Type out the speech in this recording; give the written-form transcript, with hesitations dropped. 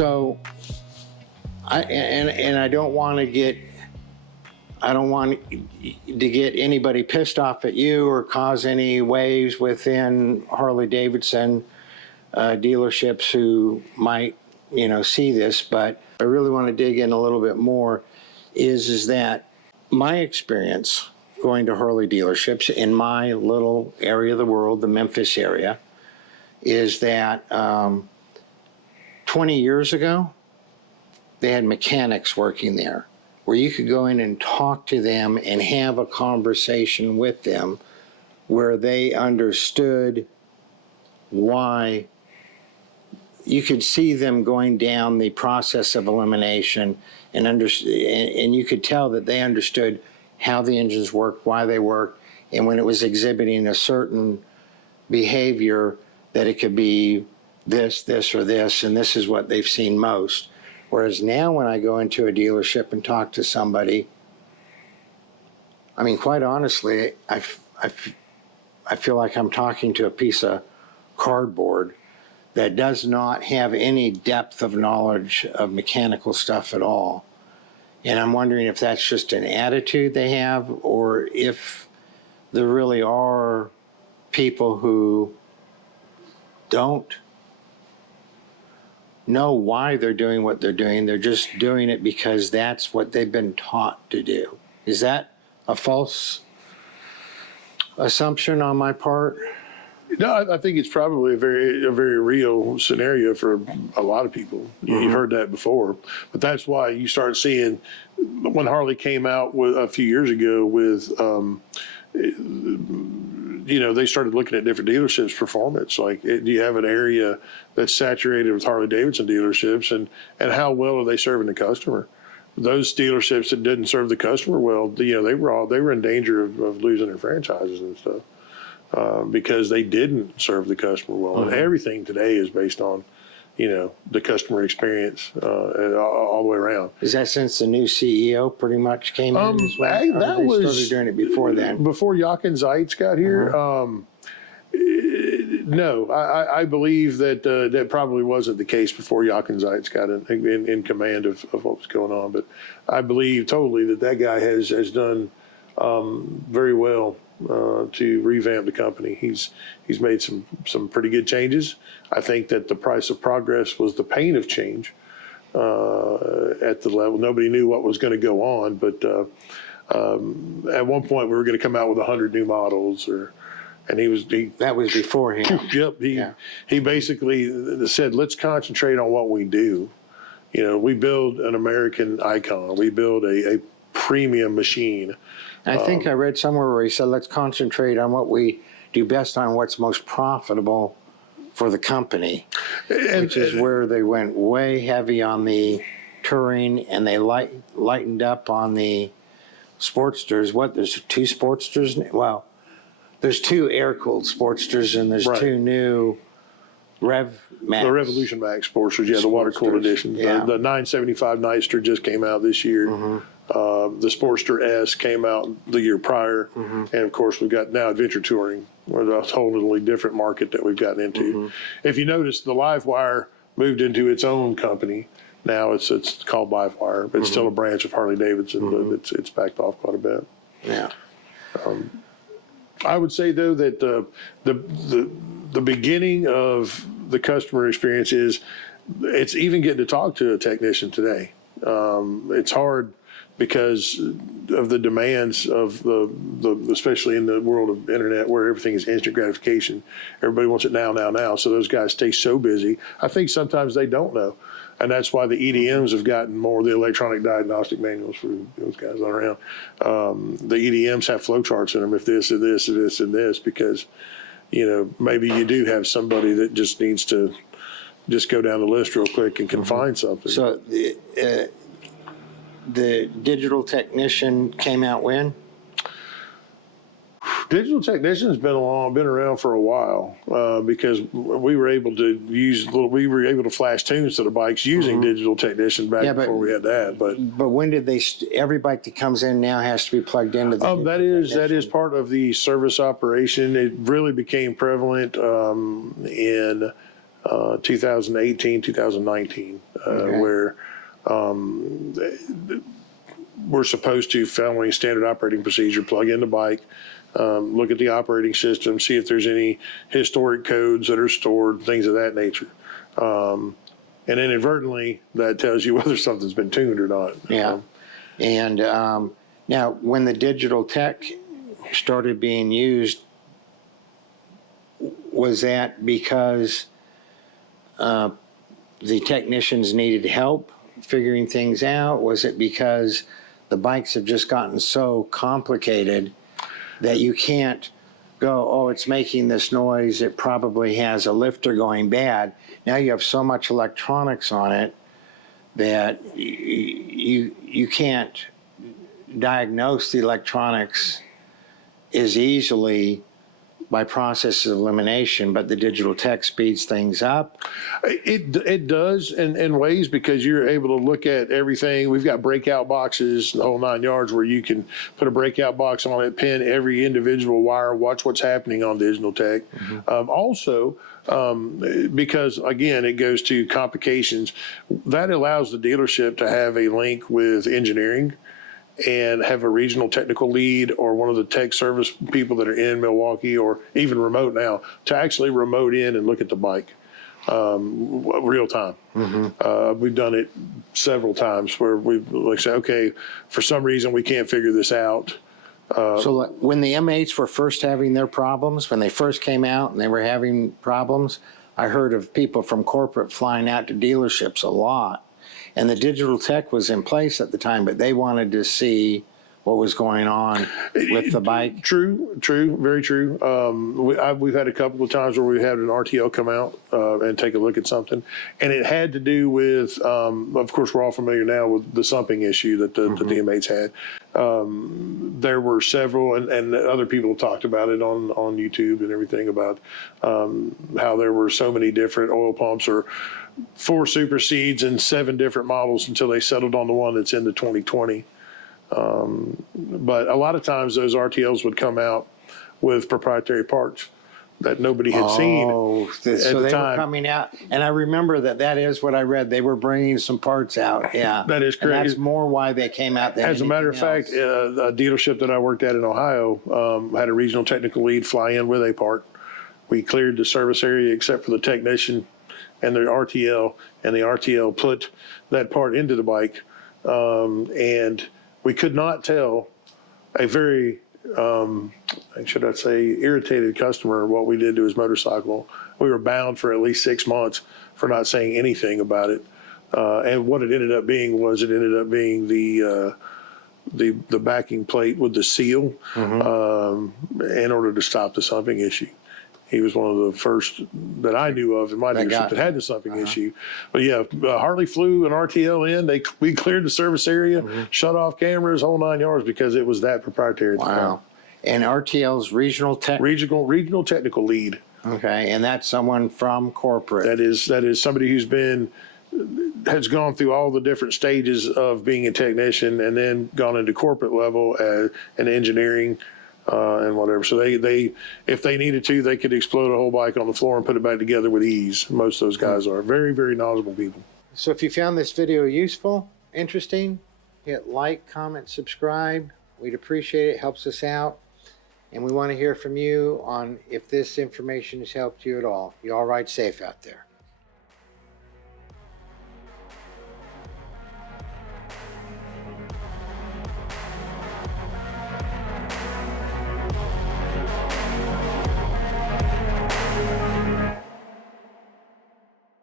So, I don't want to get anybody pissed off at you or cause any waves within Harley-Davidson dealerships who might, see this, but I really want to dig in a little bit more is that my experience going to Harley dealerships in my little area of the world, the Memphis area, is that 20 years ago, they had mechanics working there where you could go in and talk to them and have a conversation with them where they understood why. You could see them going down the process of elimination and you could tell that they understood how the engines worked, why they worked, and when it was exhibiting a certain behavior that it could be this, this, or this, and this is what they've seen most. Whereas now when I go into a dealership and talk to somebody, I mean, quite honestly, I feel like I'm talking to a piece of cardboard that does not have any depth of knowledge of mechanical stuff at all. And I'm wondering if that's just an attitude they have or if there really are people who don't know why they're doing what they're doing. They're just doing it because that's what they've been taught to do. Is that a false assumption on my part? No, I think it's probably a very real scenario for a lot of people. Mm-hmm. You've heard that before, but that's why you start seeing when Harley came out with a few years ago with, they started looking at different dealerships' performance. Like, do you have an area that's saturated with Harley-Davidson dealerships, and how well are they serving the customer? Those dealerships that didn't serve the customer well, they were in danger of losing their franchises and stuff. Because they didn't serve the customer well. Mm-hmm. And everything today is based on, the customer experience all the way around. Is that since the new CEO pretty much came in as well? That was started doing it before then. Before Jochen Zeitz got here. No, I believe that that probably wasn't the case before Jochen Zeitz got in command of what was going on. But I believe totally that guy has done very well to revamp the company. He's made some pretty good changes. I think that the price of progress was the pain of change at the level. Nobody knew what was going to go on, but at one point we were going to come out with 100 new models, and that was before him. Yep. He basically said, let's concentrate on what we do. We build an American icon. We build a premium machine. I think I read somewhere where he said, let's concentrate on what we do best on, what's most profitable for the company, which is where they went way heavy on the touring and they lightened up on the Sportsters. There's two Sportsters? Well, there's two air-cooled Sportsters and there's two new Rev Max. The Revolution Max Sportsters, the water-cooled edition. Yeah. The 975 Nightster just came out this year. Mm-hmm. The Sportster S came out the year prior. Mm-hmm. And, of course, we've got now Adventure Touring, a totally different market that we've gotten into. Mm-hmm. If you notice, the Livewire moved into its own company. Now it's called Livewire, but it's still a branch of Harley-Davidson, but it's backed off quite a bit. Yeah. I would say, though, that the beginning of the customer experience is it's even getting to talk to a technician today. It's hard because of the demands of especially in the world of internet where everything is instant gratification. Everybody wants it now. So those guys stay so busy. I think sometimes they don't know. And that's why the EDMs have gotten more, the electronic diagnostic manuals for those guys around. The EDMs have flow charts in them if this and this and this and this, because, maybe you do have somebody that just needs to just go down the list real quick and can find something. So the digital technician came out when? Digital technician's been around for a while because we were able to flash tunes to the bikes using digital technician back before we had that. But when did they? Every bike that comes in now has to be plugged into the. That is part of the service operation. It really became prevalent in 2018, 2019, where we're supposed to, following standard operating procedure, plug in the bike, look at the operating system, see if there's any historic codes that are stored, things of that nature. And inadvertently, that tells you whether something's been tuned or not. Yeah. And now, when the digital tech started being used, was that because the technicians needed help figuring things out? Was it because the bikes have just gotten so complicated that you can't go, oh, it's making this noise, it probably has a lifter going bad. Now you have so much electronics on it that you can't diagnose the electronics as easily by process of elimination, but the digital tech speeds things up. It does in ways, because you're able to look at everything. We've got breakout boxes, the whole 9 yards, where you can put a breakout box on it, pin every individual wire, watch what's happening on digital tech. Also, because again, it goes to complications, that allows the dealership to have a link with engineering and have a regional technical lead or one of the tech service people that are in Milwaukee or even remote now to actually remote in and look at the bike real time. We've done it several times where we've like say, okay, for some reason we can't figure this out. So when the M8s were first having their problems, when they first came out and they were having problems, I heard of people from corporate flying out to dealerships a lot. And the digital tech was in place at the time, but they wanted to see what was going on with the bike. True, very true. We've had a couple of times where we had an RTO come out and take a look at something, and it had to do with, of course, we're all familiar now with the sumping issue that the DMAs had. There were several, and other people talked about it on YouTube and everything about how there were so many different oil pumps or 4 Super Seeds and 7 different models until they settled on the one that's in the 2020. But a lot of times those RTLs would come out with proprietary parts that nobody had seen so they were coming out, and I remember that is what I read. They were bringing some parts out. Yeah, that is correct. And that's more why they came out. Than as a matter of fact, a dealership that I worked at in Ohio had a regional technical lead fly in with a part. We cleared the service area except for the technician and the RTL, and the RTL put that part into the bike, and we could not tell a very, should I say, irritated customer what we did to his motorcycle. We were bound for at least 6 months for not saying anything about it. And what it ended up being was the backing plate with the seal in order to stop the sumping issue. He was one of the first that I knew of in my dealership that had the sumping issue. But yeah, Harley flew an RTL in. We cleared the service area, shut off cameras, whole 9 yards, because it was that proprietary. Wow. And RTL's regional technical lead. Okay, and that's someone from corporate. That is somebody has gone through all the different stages of being a technician and then gone into corporate level and engineering. And whatever. So they, if they needed to, they could explode a whole bike on the floor and put it back together with ease. Most of those guys are very, very knowledgeable people. So if you found this video useful, interesting, hit like, comment, subscribe. We'd appreciate it. Helps us out. And we want to hear from you on if this information has helped you at all. You all ride safe out there.